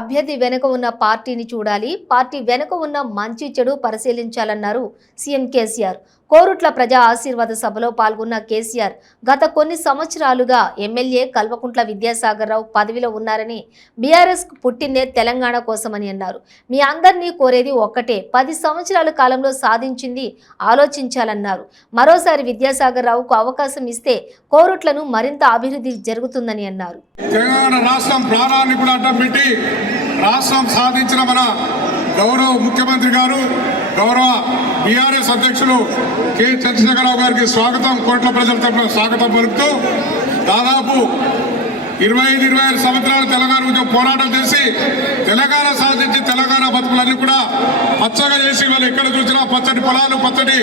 అభ్యర్థి వెనుక ఉన్న పార్టీని చూడాలి, పార్టీ వెనుక ఉన్న మంచి చెడు పరిశీలించాలన్నారు సీఎం కేసీఆర్. కోరుట్ల ప్రజా ఆశీర్వాద సభలో పాల్గొన్న కేసీఆర్ గత కొన్ని సంవత్సరాలుగా ఎమ్మెల్యే కల్వకుంట్ల విద్యాసాగర్ రావు పదవిలో ఉన్నారని, బీఆర్ఎస్ పుట్టిందే తెలంగాణ కోసమని అన్నారు. మీ అందరినీ కోరేది ఒక్కటే, 10 సంవత్సరాల కాలంలో సాధించింది ఆలోచించాలన్నారు. మరోసారి విద్యాసాగర్ రావుకు అవకాశం ఇస్తే కోరుట్లను మరింత అభివృద్ధి జరుగుతుందని అన్నారు. తెలంగాణ రాష్ట్రం ప్రాణాన్ని కూడా అడ్డం పెట్టి రాష్ట్రం సాధించిన మన గౌరవ ముఖ్యమంత్రి గారు, గౌరవ బీఆర్ఎస్ అధ్యక్షులు కె చంద్రశేఖరరావు గారికి స్వాగతం, కోట్ల ప్రజల తరఫున స్వాగతం పలుకుతూ దాదాపు 25-26 సంవత్సరాలు తెలంగాణ గురించి పోరాటం చేసి తెలంగాణ సాధించి తెలంగాణ బతుకులన్నీ కూడా పచ్చగా చేసి వాళ్ళు ఎక్కడ చూసినా పచ్చటి పొలాలు, పచ్చటి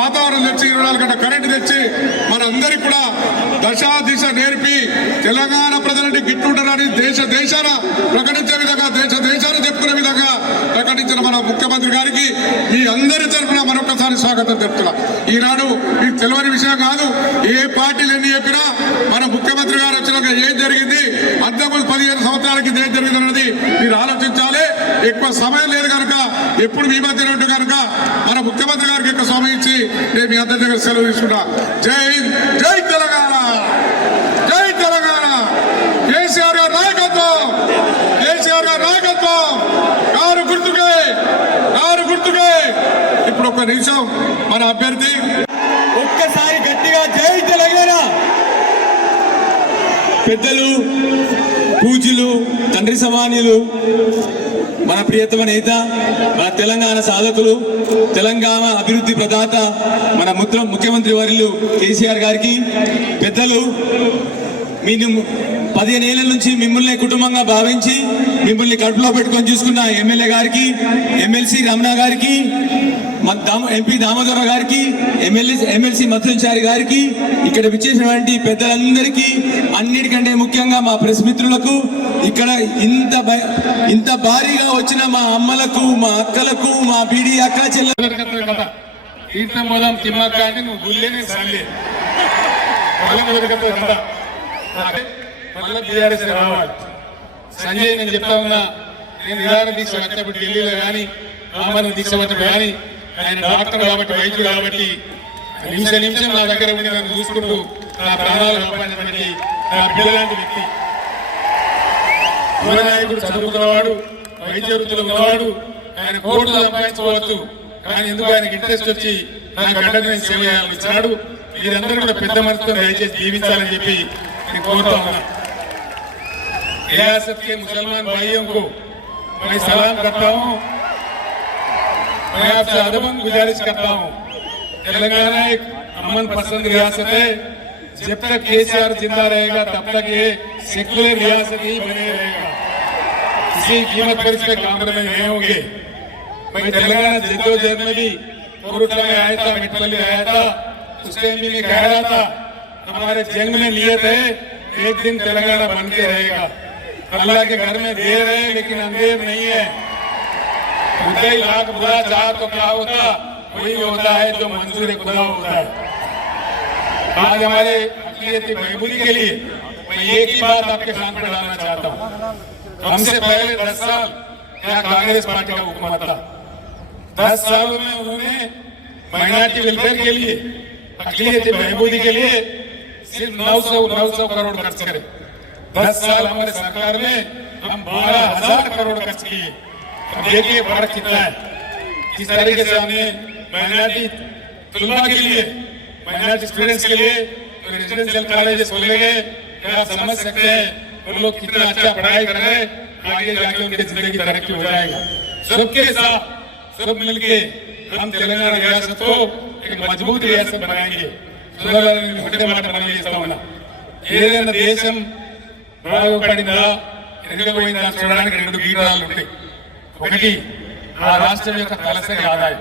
వాతావరణం తెచ్చి 24 గంటల కరెంటు తెచ్చి మనందరికీ కూడా దిశ నేర్పి తెలంగాణ ప్రజలని గిట్టుంటారని దేశాన ప్రకటించే విధంగా దేశాన్ని చెప్పుకునే విధంగా ప్రకటించిన మన ముఖ్యమంత్రి గారికి మీ అందరి తరఫున మరొకసారి స్వాగతం చెప్తున్నా. ఈనాడు మీకు తెలియని విషయం కాదు, ఏ పార్టీలు ఎన్ని చెప్పినా మన ముఖ్యమంత్రి గారు వచ్చినాక ఏం జరిగింది, అంతకుముందు 15 సంవత్సరాలకి ఏం జరిగింది అన్నది మీరు ఆలోచించాలి. ఎక్కువ సమయం లేదు కనుక ఎప్పుడు మీ మధ్య ఉంటే కనుక మన ముఖ్యమంత్రి గారికి ఎక్కువ సమయం ఇచ్చి నేను మీ అందరి దగ్గర సెలవు తీసుకున్నా. జై జై తెలంగాణ, జై తెలంగాణ. కేసీఆర్ గారి నాయకత్వం, కేసీఆర్ గారి నాయకత్వం. కారు గుర్తుకే. ఇప్పుడు ఒక్క నిమిషం మన అభ్యర్థి ఒక్కసారి గట్టిగా జై తెలంగాణ. పెద్దలు, పూజ్యులు, తండ్రి సమానులు, మన ప్రియతమ నేత, మన తెలంగాణ సాధకులు, తెలంగాణ అభివృద్ధి ప్రదాత మన ముఖ్యమంత్రి వర్యులు కేసీఆర్ గారికి, పెద్దలు, మీరు 15 ఏళ్ల నుంచి మిమ్మల్ని కుటుంబంగా భావించి మిమ్మల్ని కడుపులో పెట్టుకొని చూసుకున్న ఎమ్మెల్యే గారికి, ఎమ్మెల్సీ రమణ గారికి, ఎంపీ దామోదర గారికి, ఎమ్మెల్సీ మధుచారి గారికి, ఇక్కడ విచ్చేసినటువంటి పెద్దలందరికీ, అన్నిటికంటే ముఖ్యంగా మా ప్రెస్ మిత్రులకు, ఇక్కడ ఇంత భారీగా వచ్చిన మా అమ్మలకు, మా అక్కలకు, మా బీడీ అక్క చెల్లెలు సంజయ్ నేను చెప్తా ఉన్నా, నేను నిరాహార దీక్ష వచ్చినప్పుడు ఢిల్లీలో కానీ ఆమరణ దీక్ష వచ్చినప్పుడు కానీ ఆయన డాక్టర్ కాబట్టి, వైద్యుడు కాబట్టి నిమిషం నా దగ్గర ఉండి నన్ను చూసుకుంటూ నా ప్రాణాలు కాపాడినటువంటి నా పిల్లలాంటి వ్యక్తి. యువనాయకుడు, చదువుకున్నవాడు, వైద్య వృత్తిలో ఉన్నవాడు, ఆయన కోట్లు సంపాదించుకోవచ్చు, కానీ ఎందుకు ఆయనకి ఇంట్రెస్ట్ వచ్చి నా గడ్డకు నేను సేవ చేయాలని ఇచ్చినాడు. మీరందరూ కూడా పెద్ద మనసుతో దయచేసి జీవించాలని చెప్పి నేను కోరుతా ఉన్నా. रियासत के मुसलमान भाइयों को मैं सलाम करता हूँ, मैं आपसे अदबन गुजारिश करता हूँ, तेलंगाना एक अमन पसंद रियासत है. जब तक केसीआर जिंदा रहेगा तब तक ये सेक्युलर रियासत ही बने रहेगा. किसी कीमत पर इस पे कॉम्प्रोमाइज नहीं होंगे. मैं तेलंगाना जद्दोजहद में भी कोरुट्ला में आया था, मिट्टपल्ली आया था, उस टाइम भी मैं कह रहा था हमारे जंग में नियत है एक दिन तेलंगाना बन के रहेगा. अल्लाह के घर में देर है लेकिन अंधेर नहीं है. खुदा ही लाख बुरा चाह तो क्या होता, वही होता है जो मंजूर खुदा होता है. आज हमारे अक़ीदती बहबूदी के लिए मैं एक ही बात आपके कान पर डालना चाहता हूँ. हमसे पहले 10 साल यहाँ कांग्रेस पार्टी का हुकूमत था. 10 सालों में उन्होंने माइनॉरिटी वेलफेयर के लिए, अक़ीदती बहबूदी के लिए सिर्फ 900 करोड़ खर्च करे. 10 साल हमारे सरकार में हम 12,000 करोड़ खर्च किए. देखिए फर्क कितना है. किस तरीके से हमने माइनॉरिटी तलबा के लिए, माइनॉरिटी स्टूडेंट्स के लिए रेजिडेंशियल कॉलेजेस खोले गए. क्या आप समझ सकते हैं वो लोग कितना अच्छा पढ़ाई कर रहे हैं, आगे जाके उनकी जिंदगी तरक्की हो जाएगी. सबके साथ सब मिलके हम तेलंगाना रियासत को एक मजबूत रियासत बनाएंगे. ఏదైనా దేశం బాగుపడిందా ఎదుగుపోయిందా చూడడానికి 2 గీతాలు ఉంటాయి. ఒకటి ఆ రాష్ట్రం యొక్క తలసరి ఆదాయం.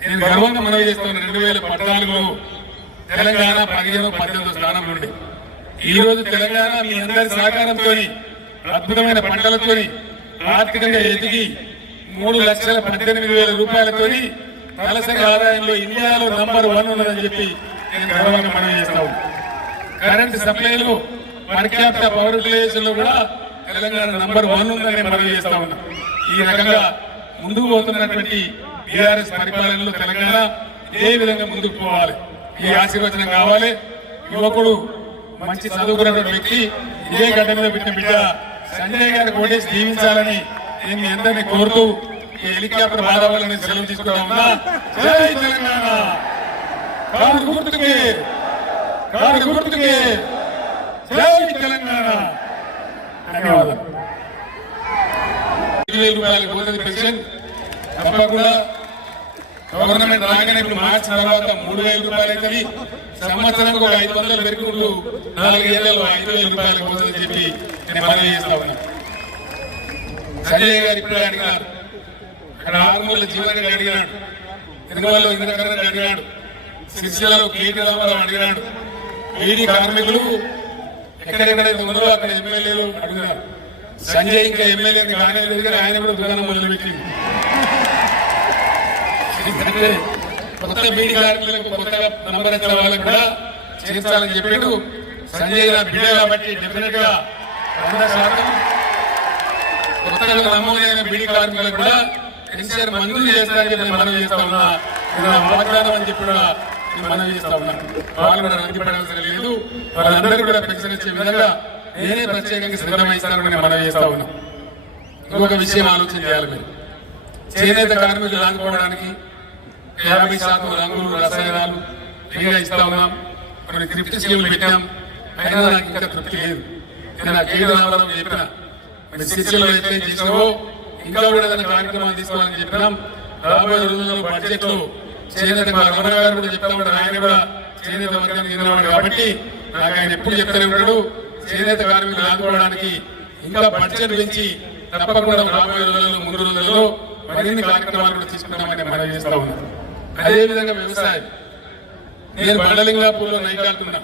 నేను గర్వంగా మనవి చేస్తున్న 2014లో తెలంగాణ 15వ స్థానం నుండి ఈ రోజు తెలంగాణ మీ అందరి సహకారంతో అద్భుతమైన పంటలతో ఆర్థికంగా ఎదిగి 3,18,000 రూపాయలతో తలసరి ఆదాయంలో ఇండియాలో నంబర్ 1 ఉన్నదని చెప్పి నేను గర్వంగా మనవి చేస్తాను. కరెంట్ సప్లైలో పర్ క్యాపిటా పవర్ రిలేషన్ లో కూడా తెలంగాణ నంబర్ 1 ఉందని మనం చేస్తా ఉన్నాం. ఈ రకంగా ముందుకు పోతున్నటువంటి బీఆర్ఎస్ పరిపాలనలో తెలంగాణ ఏ విధంగా ముందుకు పోవాలి, ఈ ఆశీర్వచనం కావాలి. యువకుడు మంచి చదువుకున్నటువంటి వ్యక్తి, ఇదే గడ్డ మీద పెట్టిన బిడ్డ సంజయ్ గారి ఓటేసి దీవించాలని నేను మీ అందరినీ కోరుతూ ఈ హెలికాప్టర్ బాధవాలని సెలవు తీసుకుంటా ఉన్నా. జై తెలంగాణ, కారు గుర్తుకే, కారు గుర్తుకే, జై తెలంగాణ. ధన్యవాదాలు. 20,000 రూపాయలకు పోతుంది పెన్షన్. తప్పకుండా గవర్నమెంట్ రాగానే ఇప్పుడు మార్చి తర్వాత 3,000 రూపాయలు అవుతుంది. సంవత్సరానికి ఒక 500 పెరుగుకుంటూ 4 ఏళ్లలో 5,000 రూపాయలకు పోతుందని చెప్పి నేను మనవి చేస్తా ఉన్నా. సంజయ్ గారు ఇప్పుడే అడిగారు, అక్కడ ఆర్మూర్ల జీవన్ రెడ్డి అడిగినాడు, తిరుమలలో ఇంద్రకరణ్ రెడ్డి అడిగాడు, సిరిసిల్లలో కేటీ రామారావు అడిగినాడు. ఈడీ కార్మికులు ఎక్కడెక్కడైతే ఉన్నారో అక్కడ ఎమ్మెల్యేలు అడిగినారు. సంజయ్ ఇంకా ఎమ్మెల్యేని కానీ లేదు కానీ ఆయన కూడా దుకాణం మొదలుపెట్టింది. కొత్త బీడీ కార్మికులకు కొత్తగా నంబర్ వచ్చిన వాళ్ళకు కూడా చేర్చాలని చెప్పాడు. సంజయ్ నా బిడ్డ కాబట్టి డెఫినెట్ గా 100% కొత్తగా నమోదైన బీడీ కార్మికులకు కూడా పెన్షన్ మంజూరు చేస్తారని చెప్పి మనం చేస్తా ఉన్నా. వాగ్దానం అని చెప్పి కూడా మనం చేస్తా ఉన్నాం. వాళ్ళు కూడా రంగిపడాల్సిన లేదు, వాళ్ళందరూ కూడా పెన్షన్ ఇచ్చే విధంగా నేనే ప్రత్యేకంగా శ్రద్ధ వహిస్తానని మనం చేస్తా ఉన్నాం. ఇంకొక విషయం ఆలోచన చేయాలి. మీరు చేనేత కార్మికులు ఆదుకోవడానికి 50% రంగులు రసాయనాలు ఫ్రీగా ఇస్తా ఉన్నాం. కొన్ని థ్రిఫ్ట్ స్కీమ్లు పెట్టాం. అయినా నాకు ఇంకా తృప్తి లేదు. నేను ఆ కేటీ రామారావు చెప్పిన, మీరు సిరిసిల్లలో అయితే చేసినావో ఇంకా కూడా ఏదైనా కార్యక్రమాలు తీసుకోవాలని చెప్పినాం. రాబోయే రోజుల్లో బడ్జెట్ లో చేనేత రమణ గారు కూడా చెప్తా ఉంటారు, ఆయన కూడా చేనేత వర్గానికి చెందినవాడు కాబట్టి నాకు ఆయన ఎప్పుడు చెప్తూనే ఉంటాడు. చేనేత కార్మికులు ఆదుకోవడానికి ఇంకా బడ్జెట్ పెంచి తప్పకుండా రాబోయే రోజుల్లో 3 రోజులలో మరిన్ని కార్యక్రమాలు కూడా తీసుకుంటామని మనం చేస్తా ఉన్నాం. అదేవిధంగా వ్యవసాయం, నేను బండలింగాపూర్లో నైట్ వెళ్తున్నా,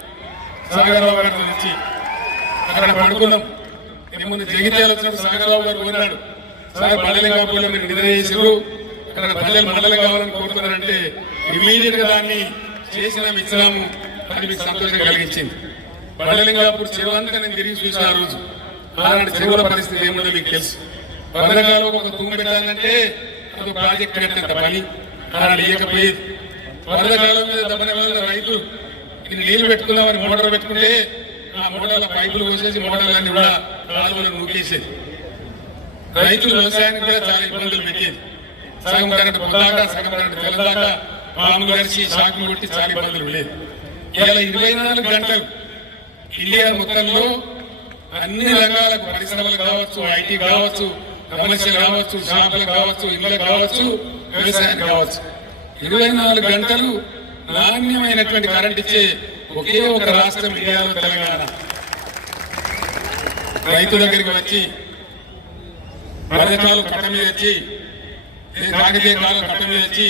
సాగరరావు గారితో వచ్చి అక్కడ పడుకున్నాం. ముందు జగిత్యాలు వచ్చినప్పుడు సాగరరావు గారు కోరాడు, సార్ బండలింగాపూర్లో మీరు నిద్ర చేసారు, అక్కడ పల్లెలు మండలం కావాలని కోరుతున్నారంటే ఇమీడియట్ గా దాన్ని చేసినాం, ఇచ్చినాము. అది మీకు సంతోషం కలిగించింది. బండలింగాపూర్ చెరువులంతా నేను తిరిగి చూసిన ఆ రోజు. అలాంటి చెరువుల పరిస్థితి ఏముందో మీకు తెలుసు. వరదకాలం ఒక తూము పెట్టాలంటే అది ప్రాజెక్ట్ కట్టేంత పని అలాంటి ఇవ్వకపోయేది. వరదకాలం మీద దెబ్బన రైతులు నీళ్లు పెట్టుకుందామని మోటార్ పెట్టుకుంటే ఆ మోటార్ల పైపులు కోసేసి మోటార్లన్నీ కూడా కాలువలు నూకేసేది. రైతులు వ్యవసాయానికి కూడా చాలా ఇబ్బందులు పెట్టేది. సగం కరెంట్ పొందాక, సగం కరెంట్ తెల్లదాక పాములు కలిసి షాకులు కొట్టి చాలా ఇబ్బందులు ఉండేది. ఇలా 24 గంటలు ఇండియా మొత్తంలో అన్ని రంగాలకు, పరిశ్రమలు కావచ్చు, ఐటీ కావచ్చు, కమర్షియల్ కావచ్చు, షాపులు కావచ్చు, ఇళ్ళకు కావచ్చు, వ్యవసాయం కావచ్చు, 24 గంటలు నాణ్యమైనటువంటి కరెంట్ ఇచ్చే ఒకే ఒక రాష్ట్రం ఇండియాలో తెలంగాణ. రైతు దగ్గరికి వచ్చి పర్యటనలు కట్ట మీద వచ్చి, కాకతీయ కాలం కట్ట మీద వచ్చి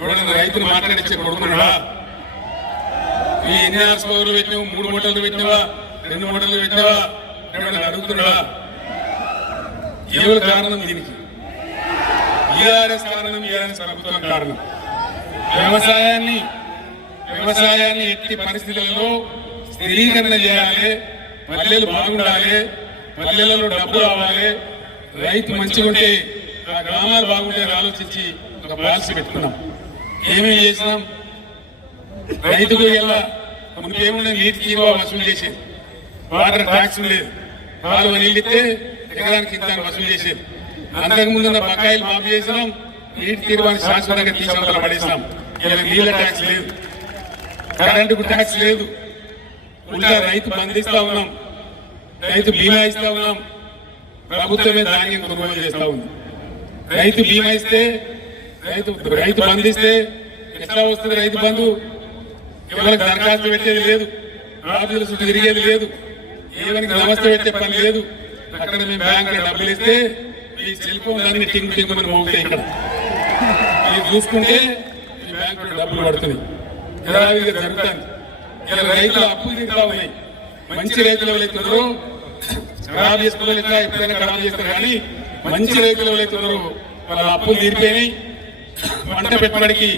ఎవడన్నా రైతులు మాట్లాడించే కొడుకున్నాడా? ఈ ఎన్ని హాస్పిటల్ పెట్టినావు, 3 మూటలు పెట్టినవా, 2 మూటలు పెట్టినవా ఎవడన్నా అడుగుతున్నాడా? ఎవరు కారణం దీనికి? టీఆర్ఎస్ కారణం, టీఆర్ఎస్ ప్రభుత్వం కారణం. వ్యవసాయాన్ని ఎట్టి పరిస్థితులలో స్థిరీకరణ చేయాలి, పల్లెలు బాగుండాలి, పల్లెలలో డబ్బు రావాలి, రైతు మంచిగా ఉంటే ఆ గ్రామాలు బాగుంటే ఆలోచించి ఒక పాలసీ పెట్టుకున్నాం. ఏమేమి చేసినాం? రైతుకు ఎలా మనకేముండే నీటి తీరువా వసూలు చేసేది, వాటర్ ట్యాక్స్ లేదు, కాలువ నీళ్ళిస్తే ఎకరానికి ఇంత వసూలు చేసేది. అంతకుముందు బకాయిలు మాఫీ చేసినాం, నీటి తీరువాన్ని శాశ్వతంగా తీసుకోవాలని పడేసినాం. ఇలా నీళ్ళ ట్యాక్స్ లేదు, కరెంటుకు ట్యాక్స్ లేదు, ఉల్టా రైతు బంధిస్తా ఉన్నాం, రైతు బీమా ఇస్తా ఉన్నాం. ప్రభుత్వమే ధాన్యం కొనుగోలు చేస్తా ఉంది. రైతు బీమా ఇస్తే, రైతు బంధిస్తే ఎట్లా వస్తుంది రైతు బంధు? ఎవరికి దరఖాస్తు పెట్టేది లేదు, రాజుల చుట్టూ తిరిగేది లేదు, ఎవరికి నమస్తే పెట్టే పని లేదు. అక్కడ మేము బ్యాంకులో డబ్బులు ఇస్తే ఈ సెల్ ఫోన్ అన్ని టింగు టింగుమని మోగుతాయి. ఇక్కడ మీరు చూసుకుంటే ఈ బ్యాంకులో డబ్బులు పడుతుంది. యథావిధిగా జరుగుతుంది. ఇలా రైతులు అప్పులు తింటా ఉన్నాయి. మంచి రైతులు ఎవరైతున్నారో ఖరాబ్ చేసుకున్న ఎప్పుడైనా ఖరాబ్ చేస్తారు, కానీ మంచి రైతులు ఎవరైతున్నారో వాళ్ళ అప్పులు తీరిపోయినాయి. పంట పెట్టుబడికి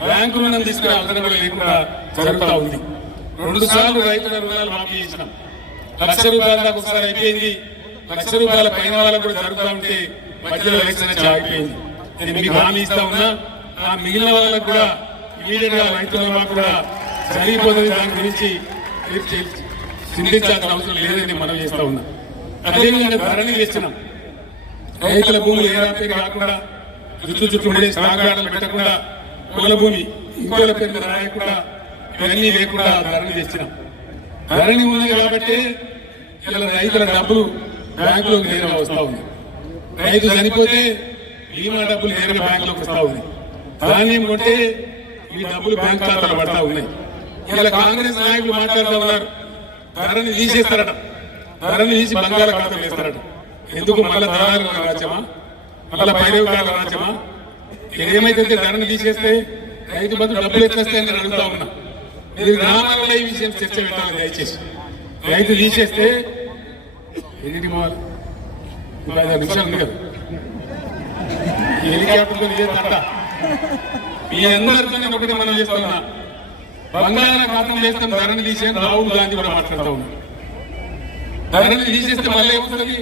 బ్యాంకు రుణం తీసుకునే అవసరం కూడా లేకుండా జరుగుతూ ఉంది. 2 సార్లు రైతుల రుణాలు మాఫీ చేసినాం. 1,00,000 రూపాయల దాకా ఒకసారి అయిపోయింది, ₹1,00,000 పైన వాళ్ళకు కూడా జరుగుతూ ఉంటే మధ్యలో ఎలక్షన్ వచ్చి ఆగిపోయింది. నేను మీకు హామీ ఇస్తా ఉన్నా, ఆ మిగిలిన వాళ్ళకు కూడా ఇమీడియట్ గా రైతుల కూడా జరిగిపోతుంది. దాని గురించి చింతించాల్సిన అవసరం లేదని మనం చేస్తా ఉన్నాం. అదేవిధంగా ధరణి చేస్తున్నాం. రైతుల భూములు ఏ రాత్రి కాకుండా చుట్టూ ఉండే సాగాడలు పెట్టకుండా కుల భూమి ఇంకోల పేరు రాయకుండా ఇవన్నీ లేకుండా ధరణి తెచ్చినాం. ధరణి ఉన్నది కాబట్టి ఇలా రైతుల డబ్బులు బ్యాంకులోకి నేరుగా వస్తా ఉంది. రైతు చనిపోతే బీమా డబ్బులు నేరుగా బ్యాంకులోకి వస్తా ఉంది. ధాన్యం కొంటే ఈ డబ్బులు బ్యాంక్ ఖాతాలో పడతా ఉన్నాయి. ఇలా కాంగ్రెస్ నాయకులు మాట్లాడుతూ ఉన్నారు, ధరని తీసేస్తారట, ధరని తీసి బంగాళాఖాతం వేస్తారట. ఎందుకు మళ్ళా దళారుల రాజ్యమా, మళ్ళా పైరవికాల రాజ్యమా? ఏమైతే ధరని తీసేస్తే రైతు బంధు డబ్బులు ఎట్లొస్తాయని నేను అడుగుతా ఉన్నా. మీరు గ్రామాలలో ఈ విషయం చర్చ పెట్టాలి. దయచేసి రైతు తీసేస్తే ఎన్నింటి పోవాలి? 5 నిమిషాలు ఉంది కదా, ఈ హెలికాప్టర్తో ఇదేంట. మీ అందరితో నేను ఒకటి మనం చేస్తా ఉన్నా, బంగాళాఖాతం వేస్తాం ధరని తీసేది. రాహుల్ గాంధీ కూడా మాట్లాడుతూ ఉన్నా. ధరని తీసేస్తే మళ్ళీ ఏమవుతుంది?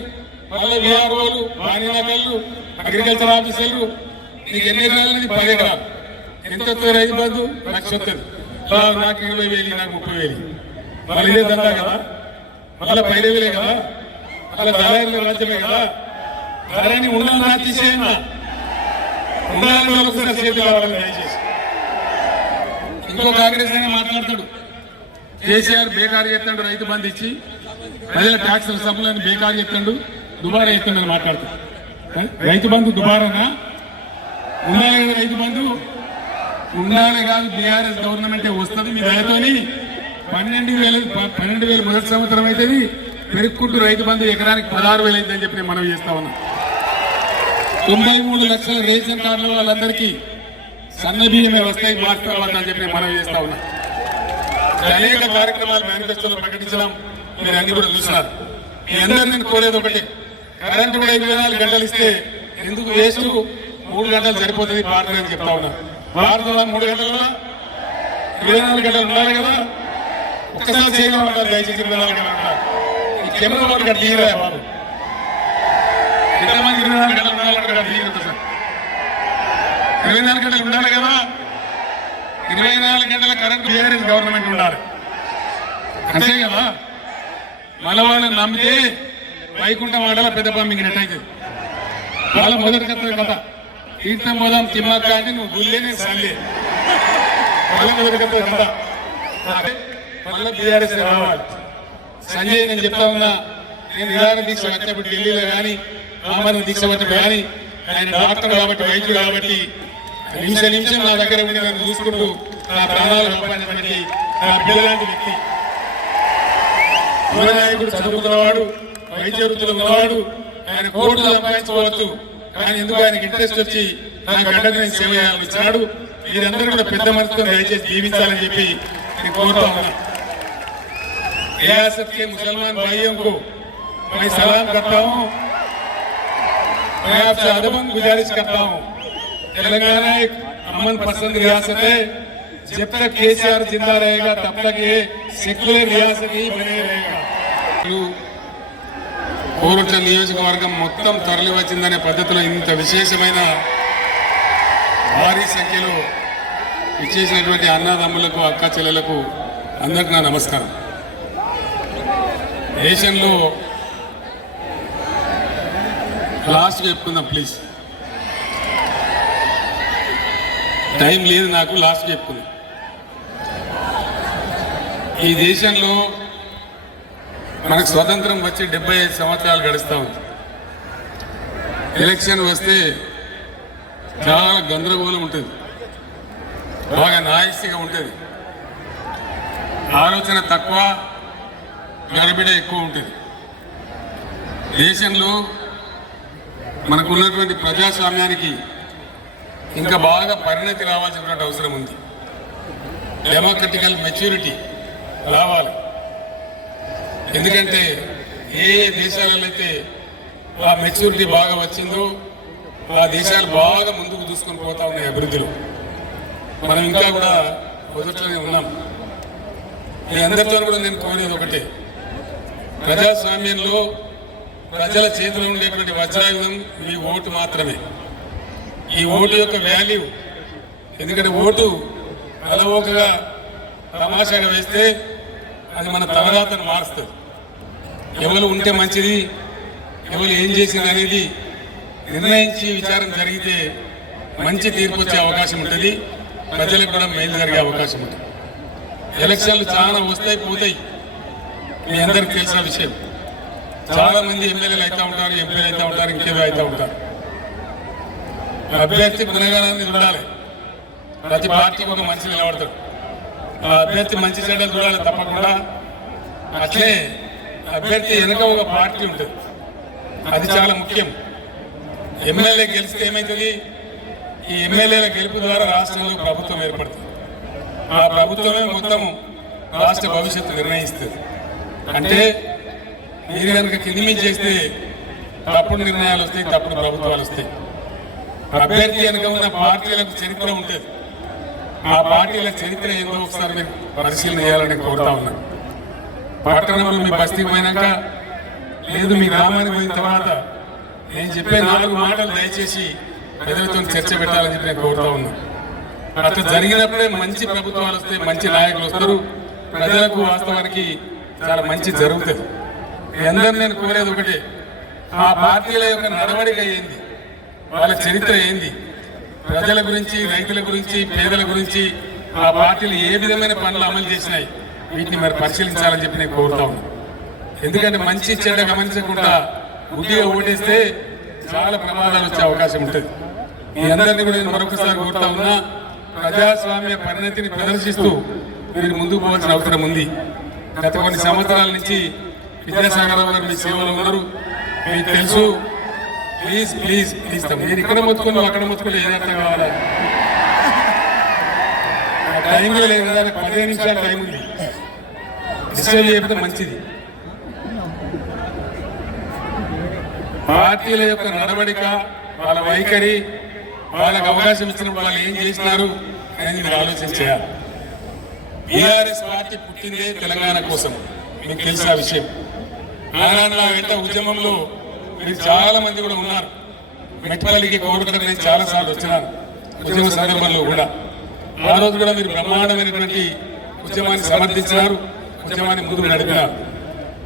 మళ్ళీ విఆర్ఓలు, వాణిజ్యాలు, అగ్రికల్చర్ ఆఫీసర్లు, నీకు ఎన్ని ఎకరాలు? 10 ఎకరాలు. ఎంత వస్తుంది రైతు బంధు? 1,00,000 వస్తుంది. నాకు 20,000, నాకు 30,000. మళ్ళీ ఇదే దందా కదా, మళ్ళీ 15,000 కదా, మళ్ళీ దళారుల రాజ్యమే కదా. ధరని ఉండాలని తీసేయన్నా, ఉండాలని ఒకసారి చేతులు కావాలని దయచేసి. ఇంకో కాంగ్రెస్ అయినా మాట్లాడతాడు, కేసీఆర్ బేకారు చేస్తాడు, రైతు బంధు ఇచ్చి ప్రజల ట్యాక్స్ సభలను బేకారు చేస్తాడు, దుబారా చేస్తాడని మాట్లాడతాడు. రైతు బంధు దుబారానా? ఉండాలి కదా రైతు బంధు, ఉండాలి కాదు. బీఆర్ఎస్ గవర్నమెంటే వస్తుంది మీ దయతోని. 12,000 మొదటి సంవత్సరం అవుతుంది, పెరుక్కుంటూ రైతు బంధు ఎకరానికి 16,000 అయిందని చెప్పి నేను మనం చేస్తా ఉన్నా. 93 లక్షల రేషన్ కార్డుల వాళ్ళందరికీ సన్న బియ్యమే వస్తాయి మార్చుకోవాలని చెప్పి నేను మనం చేస్తా ఉన్నా. అనేక కార్యక్రమాలు మేనిఫెస్టోలో ప్రకటించడం మీరు అన్ని కూడా చూసినారు. మీ అందరూ నేను కోరేది ఒకటి, కరెంటు కూడా 24 గంటలు ఇస్తే ఎందుకు వేస్ట్? 3 గంటలు సరిపోతుంది భారత అని చెప్తా ఉన్నా. భారత 3 గంటల 24 గంటలు ఉండాలి కదా. ఒక్కసారి చేయగలరు దయచేసి 24 గంటలు ఉండాలి. ఈ కెమెరా వాడు ఇక్కడ తీయరా బాబు, ఎంతమంది 24 గంటలు ఉండాలంటే తీయరు సార్. 24 గంటలు ఉండాలి కదా. 24 గంటల కరెంట్ బీఆర్ఎస్ గవర్నమెంట్ ఉండాలి అంతే కదా. మన వాళ్ళని నమ్మితే వైకుంఠం ఆడాల పెద్ద పంపింగినట్టు అవుతుంది. వాళ్ళ మొదటి కథ తీర్థం పోదాం తిమ్మక్క అంటే నువ్వు గుళ్ళే నేను సల్లే. వాళ్ళ మొదటి కథ మళ్ళీ బీఆర్ఎస్ రావాలి. సంజయ్ నేను చెప్తా ఉన్నా, నేను నిరాహార దీక్ష వచ్చినప్పుడు ఢిల్లీలో కానీ ఆమరణ దీక్ష వచ్చినప్పుడు కానీ ఆయన డాక్టర్ కాబట్టి, వైద్యుడు కాబట్టి నిమిషం నా దగ్గర ఉండి నన్ను చూసుకుంటూ నా ప్రాణాలు కాపాడినటువంటి నా పిల్లలాంటి వ్యక్తి. యువనాయకుడు, చదువుకున్నవాడు, వైద్య వృత్తిలో ఉన్నవాడు, ఆయన కోట్లు సంపాదించుకోవచ్చు. కానీ ఎందుకు ఆయనకి ఇంట్రెస్ట్ వచ్చి నా గడ్డకు నేను సేవ చేయాలని ఇచ్చినాడు. మీరందరూ కూడా పెద్ద మనసుతో దయచేసి జీవించాలని చెప్పి నేను కోరుతా ఉన్నా. रियासत के मुसलमान भाइयों को मैं सलाम करता हूँ। मैं आपसे अदबन गुजारिश करता हूँ, तेलंगाना एक अमन पसंद रियासत है। जब तक केसीआर जिंदा रहेगा तब तक ये सेक्युलर रियासत ही बने रहेगा। కోరుట్ల నియోజకవర్గం మొత్తం తరలి వచ్చిందనే పద్ధతిలో ఇంత విశేషమైన భారీ సంఖ్యలో ఇచ్చేసినటువంటి అన్నదమ్ములకు, అక్క చెల్లెలకు అందరికీ నా నమస్కారం. దేశంలో లాస్ట్ చెప్పుకుందాం ప్లీజ్, టైం లేదు నాకు, లాస్ట్ చెప్పుకుందాం. ఈ దేశంలో మనకు స్వతంత్రం వచ్చి 75 సంవత్సరాలు గడుస్తూ ఉంది. ఎలక్షన్ వస్తే చాలా గందరగోళం ఉంటుంది, బాగా నాయసిగా ఉంటుంది, ఆలోచన తక్కువ, గడబిడ ఎక్కువ ఉంటుంది. దేశంలో మనకు ఉన్నటువంటి ప్రజాస్వామ్యానికి ఇంకా బాగా పరిణతి రావాల్సినటువంటి అవసరం ఉంది. డెమోక్రటికల్ మెచ్యూరిటీ రావాలి. ఎందుకంటే ఏ దేశాలలో అయితే ఆ మెచ్యూరిటీ బాగా వచ్చిందో ఆ దేశాలు బాగా ముందుకు దూసుకొని పోతా ఉన్నాయి అభివృద్ధిలో. మనం ఇంకా కూడా మొదట్లోనే ఉన్నాం. మీ అందరితో కూడా నేను కోరేది ఒకటే, ప్రజాస్వామ్యంలో ప్రజల చేతిలో ఉండేటువంటి వజ్రాయుధం మీ ఓటు మాత్రమే. ఈ ఓటు యొక్క వాల్యూ, ఎందుకంటే ఓటు అలవోకగా తమాషాగా వేస్తే అది మన తలరాతను మారుస్తుంది. ఎవరు ఉంటే మంచిది, ఎవరు ఏం చేసింది అనేది నిర్ణయించి విచారం జరిగితే మంచి తీర్పు వచ్చే అవకాశం ఉంటుంది, ప్రజలకు కూడా మేలు జరిగే అవకాశం ఉంటుంది. ఎలక్షన్లు చాలా వస్తాయి పోతాయి, మీ అందరికి తెలిసిన విషయం. చాలా మంది ఎమ్మెల్యేలు అవుతూ ఉంటారు, ఎంపీలు అవుతూ ఉంటారు, ఇంకేదో అవుతూ ఉంటారు. అభ్యర్థి గుణగానాన్ని చూడాలి. ప్రతి పార్టీకి ఒక మనిషి నిలబడతాడు. ఆ అభ్యర్థి మంచి చెడ్డలు చూడాలి తప్పకుండా. అట్లే అభ్యర్థి వెనుక ఒక పార్టీ ఉంటుంది, అది చాలా ముఖ్యం. ఎమ్మెల్యే గెలిస్తే ఏమవుతుంది? ఈ ఎమ్మెల్యేల గెలుపు ద్వారా రాష్ట్రంలో ప్రభుత్వం ఏర్పడుతుంది. ఆ ప్రభుత్వమే మొత్తం రాష్ట్ర భవిష్యత్తు నిర్ణయిస్తుంది. అంటే మీరు కనుక కింది చేస్తే తప్పుడు నిర్ణయాలు వస్తాయి, తప్పుడు ప్రభుత్వాలు వస్తాయి. అభ్యర్థి వెనుక ఉన్న పార్టీలకు చరిత్ర ఉంటుంది. ఆ పార్టీల చరిత్ర ఏదో ఒకసారి మీరు పరిశీలన చేయాలని కోరుతా ఉన్నాను. పట్టణంలో మీ బస్తీకి పోయినాక, లేదు మీ గ్రామానికి పోయిన తర్వాత నేను చెప్పే 4 మాటలు దయచేసి ప్రజలతో చర్చ పెట్టాలని చెప్పి నేను కోరుతా ఉన్నాను. అట్లా జరిగినప్పుడే మంచి ప్రభుత్వాలు వస్తాయి, మంచి నాయకులు వస్తారు, ప్రజలకు వాస్తవానికి చాలా మంచి జరుగుతుంది. మీ అందరూ నేను కోరేది ఒకటే, ఆ పార్టీల యొక్క నడవడిక ఏంది, వాళ్ళ చరిత్ర ఏంది, ప్రజల గురించి, రైతుల గురించి, పేదల గురించి ఆ పార్టీలు ఏ విధమైన పనులు అమలు చేసినాయి, వీటిని మరి పరిశీలించాలని చెప్పి నేను కోరుతా ఉన్నాను. ఎందుకంటే మంచి చెడ్డ గమనించకుండా గుడ్డిగా ఓటేస్తే చాలా ప్రమాదాలు వచ్చే అవకాశం ఉంటుంది. మీ అందరినీ కూడా నేను మరొకసారి కోరుతా ఉన్నా, ప్రజాస్వామ్య పరిణతిని ప్రదర్శిస్తూ మీరు ముందుకు పోవాల్సిన అవసరం ఉంది. గత కొన్ని సంవత్సరాల నుంచి విద్యాసాగర్ గారు మీ సేవలో ఉన్నారు, మీకు తెలుసు. ప్లీజ్ ప్లీజ్ ప్లీజ్ మీరు ఇక్కడ మొత్తుకుని అక్కడ మొత్తుకుని ఏదైతే కావాలా, టైంలో లేదు కదా, 15 నిమిషాలు టైం ఉంది, డిస్టర్బ్ చేయకపోతే మంచిది. పార్టీల యొక్క నడవడిక, వాళ్ళ వైఖరి, వాళ్ళకు అవకాశం ఇచ్చినప్పుడు వాళ్ళు ఏం చేసినారు అనేది మీరు ఆలోచన చేయాలి. బీఆర్ఎస్ పార్టీ పుట్టిందే తెలంగాణ కోసం, మీకు తెలిసిన విషయం. ఆనాడు వెంట ఉద్యమంలో మీరు చాలా మంది కూడా ఉన్నారు. మెట్పల్లికి కోరుకుంటే నేను చాలా సార్లు వచ్చినాను ఉద్యమ సందర్భంలో కూడా. ఆ రోజు కూడా మీరు బ్రహ్మాండమైనటువంటి ఉద్యమాన్ని సమర్థించినారు, ఉద్యమాన్ని ముందుకు నడిపినారు.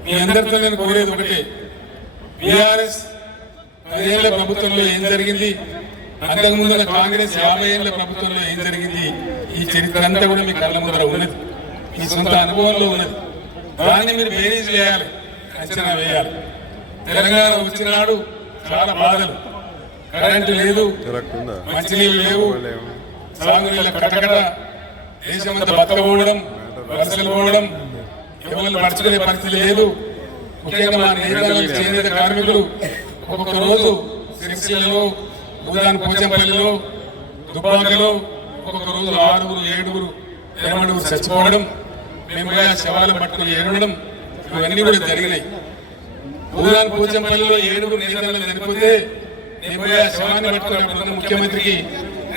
మీ అందరితో నేను కోరేది ఒకటే, బీఆర్ఎస్ 10 ఏళ్ల ప్రభుత్వంలో ఏం జరిగింది, అంతకుముందున్న కాంగ్రెస్ 50 ఏళ్ల ప్రభుత్వంలో ఏం జరిగింది, ఈ చరిత్ర అంతా కూడా మీ కళ్ళ ముందర ఉన్నది, మీ సొంత అనుభవంలో ఉన్నది. దాన్ని మీరు బేరీజ్ వేయాలి, అంచనా వేయాలి. తెలంగాణ వచ్చినాడు చాలా బాధలు, కరెంటు లేదు, మంచినీళ్ళు లేవు, సాగునీళ్ళ కటకట, దేశమంతా బతకపోవడం, వలసలు పోవడం, ఎవరిని పరచుకునే పరిస్థితి లేదు. ముఖ్యంగా మా చేనేత కార్మికులు ఒక్కొక్క రోజు సిరిసిల్లలో, భూదాన్ పోచంపల్లిలో, దుబ్బాకలో ఒక్కొక్క రోజు 6, 7, 8 చచ్చిపోవడం, మేము శవాలను పట్టుకుని ఏడవడం, ఇవన్నీ కూడా జరిగినాయి. భూదాన్ పోచంపల్లిలో 7 నేతలు చనిపోతే నేను శవాన్ని పట్టుకున్నప్పుడు ముఖ్యమంత్రికి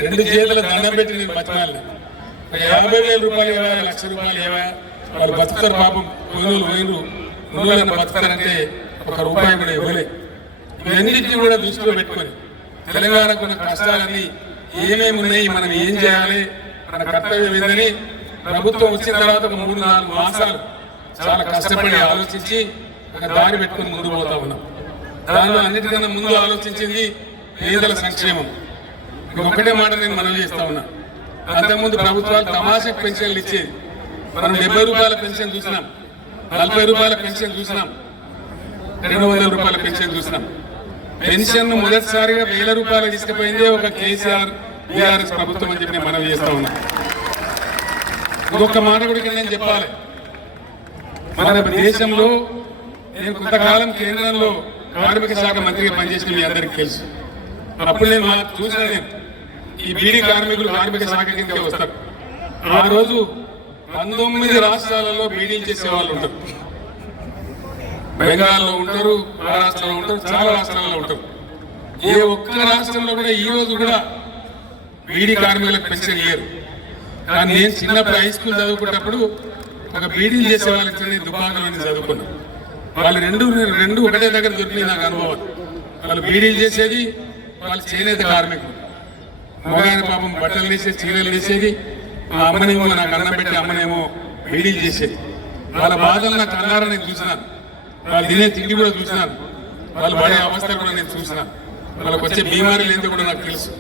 2 చేతుల దండం పెట్టి నేను బతకాలి. 50,000 రూపాయలు ఇవ్వా, 1,00,000 రూపాయలు ఇవ్వా, వాళ్ళు బతుకుతారు పాపం, పోయినరు నువ్వులన్న బతుకుతారంటే 1 రూపాయి కూడా ఇవ్వలే. ఇవన్నిటిని కూడా దృష్టిలో పెట్టుకొని తెలంగాణకు ఉన్న కష్టాలన్నీ ఏమేమి ఉన్నాయి, మనం ఏం చేయాలి, మన కర్తవ్యం ఏందని ప్రభుత్వం వచ్చిన తర్వాత 3-4 మాసాలు చాలా కష్టపడి ఆలోచించి ఒక దారి పెట్టుకుని ముందు పోతా ఉన్నాం. దానిలో అన్నిటికన్నా ముందు ఆలోచించింది పేదల సంక్షేమం. ఒకటే మాట నేను మనవి చేస్తా ఉన్నా, అంతకుముందు ప్రభుత్వాలు తమాషకు పెన్షన్లు ఇచ్చేది. మనం 70 రూపాయల పెన్షన్ చూసినాం, 40 రూపాయల పెన్షన్ చూసినాం, 200 రూపాయల పెన్షన్ చూసినాం. పెన్షన్ మొదటిసారిగా 1000 రూపాయలు తీసుకుపోయిందే ఒక కేసీఆర్ బీఆర్ఎస్ ప్రభుత్వం అని చెప్పి నేను మనవి చేస్తా ఉన్నా. ఇంకొక మాట కూడా నేను చెప్పాలి, మన దేశంలో నేను కొంతకాలం కేంద్రంలో కార్మిక శాఖ మంత్రిగా పనిచేసిన మీ అందరికీ తెలుసు. అప్పుడు నేను చూసిన ఈ బీడీ కార్మికులు కార్మిక శాఖ కిందకే వస్తారు. ఆ రోజు 19 రాష్ట్రాలలో బీడీలు చేసే వాళ్ళు ఉంటారు. బెంగాల్లో ఉంటారు, మహారాష్ట్రలో ఉంటారు, చాలా రాష్ట్రాల్లో ఉంటారు. ఏ ఒక్క రాష్ట్రంలో కూడా ఈ రోజు కూడా బీడీ కార్మికులకు పెన్షన్ ఇయ్యరు. కానీ నేను చిన్నప్పుడు హై స్కూల్ చదువుకున్నప్పుడు ఒక బీడీలు చేసే వాళ్ళకి దుబ్బాకలో చదువుకున్నాను. వాళ్ళు రెండు ఒకటే దగ్గర దొరికినాయి నాకు అనుభవం. వాళ్ళు బీడీలు చేసేది, వాళ్ళు చేనేత కార్మికులు. మగాయన పాపం బట్టలు వేసేది, చీరలు వేసేది. మా అమ్మనేమో నాకు అన్నం పెట్టి అమ్మనేమో బీడీలు చేసేది. వాళ్ళ బాధలు నాకు అన్నారని నేను చూసినాను. వాళ్ళు తినే తిండి కూడా చూసినాను. వాళ్ళు పడే అవస్థలు కూడా నేను చూసినాను. వాళ్ళకి వచ్చే బీమారీలు ఏంటో కూడా నాకు తెలుసు.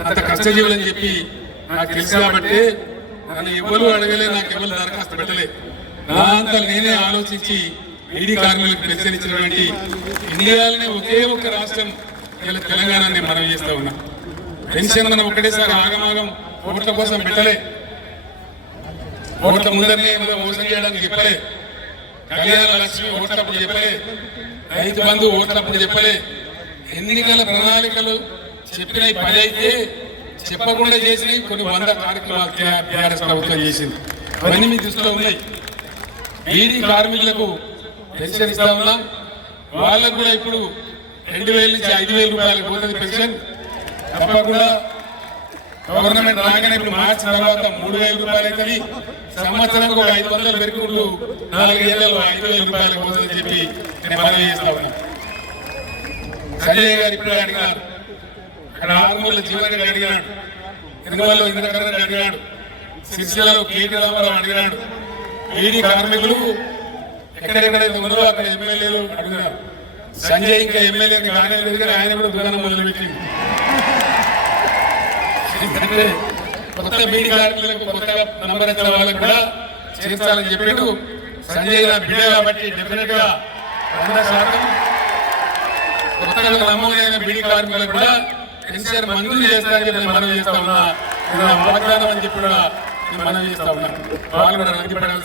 అంత కష్టజీవులు అని చెప్పి నాకు తెలుసు కాబట్టి నన్ను ఎవరు అడగలే, నాకు ఎవరు దరఖాస్తు పెట్టలే. నా అంతా నేనే ఆలోచించి బీడీ కార్మికులకు పెన్షన్ ఇచ్చినటువంటి ఇండియాలోనే ఒకే ఒక్క రాష్ట్రం ఇలా తెలంగాణ నేను మనవి చేస్తా ఉన్నా. పెన్షన్ మనం ఒకటేసారి ఆగమాగం ఓట్ల కోసం పెట్టలే, ఓట్ల ముందరనే మోసం చేయడానికి చెప్పలే, కళ్యాణ లక్ష్మి ఓట్లప్పుడు చెప్పలే, రైతు బంధు ఓట్లప్పుడు చెప్పలే. ఎన్నికల ప్రణాళికలు చెప్పిన 10 అయితే చెప్పకుండా చేసినవి కొన్ని 100 కార్యక్రమాలు టీఆర్ఎస్ ప్రభుత్వం చేసింది. అవన్నీ మీ దృష్టిలో ఉన్నాయి. బీడీ కార్మికులకు పెన్షన్ ఇస్తా ఉన్నాం. వాళ్ళకు కూడా ఇప్పుడు 2000 నుంచి 5000 రూపాయలకు పోతుంది పెన్షన్. తప్పకుండా గవర్నమెంట్ రాగానే ఇప్పుడు మార్చి తర్వాత 3000 రూపాయలు అవుతుంది. సంవత్సరానికి ఒక 500 పెరుగుకుంటూ 4 ఏళ్లలో 5000 రూపాయలకు పోతుందని చెప్పి నేను మనవి చేస్తా ఉన్నా. సంజయ్ గారు ఇప్పుడే అడిగినారు, అక్కడ ఆర్మూర్ల జీవన్ రెడ్డి అడిగినాడు, తిరుమలలో ఇంద్రకరణ్ రెడ్డి అడిగినాడు, సిరిసిల్లలో కేటీ రామారావు అడిగినాడు. బీడీ కార్మికులు ఎక్కడెక్కడైతే ఉందో అక్కడ ఎమ్మెల్యేలు అడిగినారు. సంజయ్ ఇంకా ఎమ్మెల్యే కానీ ఆయన కూడా దుకాణం మొదలుపెట్టింది. ఎందుకంటే కొత్త బీడీ కార్మికులకు కొత్తగా నంబర్ వచ్చిన వాళ్ళకు కూడా చేర్చాలని చెప్పాడు. సంజయ్ నా బిడ్డ కాబట్టి డెఫినెట్ గా 100% కొత్తగా నమోదైన బీడీ కార్మికులకు కూడా పెన్షన్ మంజూరు చేస్తారని చెప్పి మనం చేస్తా ఉన్నా. వాగ్దానం అని చెప్పి కూడా మనం చేస్తా ఉన్నాం. వాళ్ళు కూడా రంగిపడాల్సిన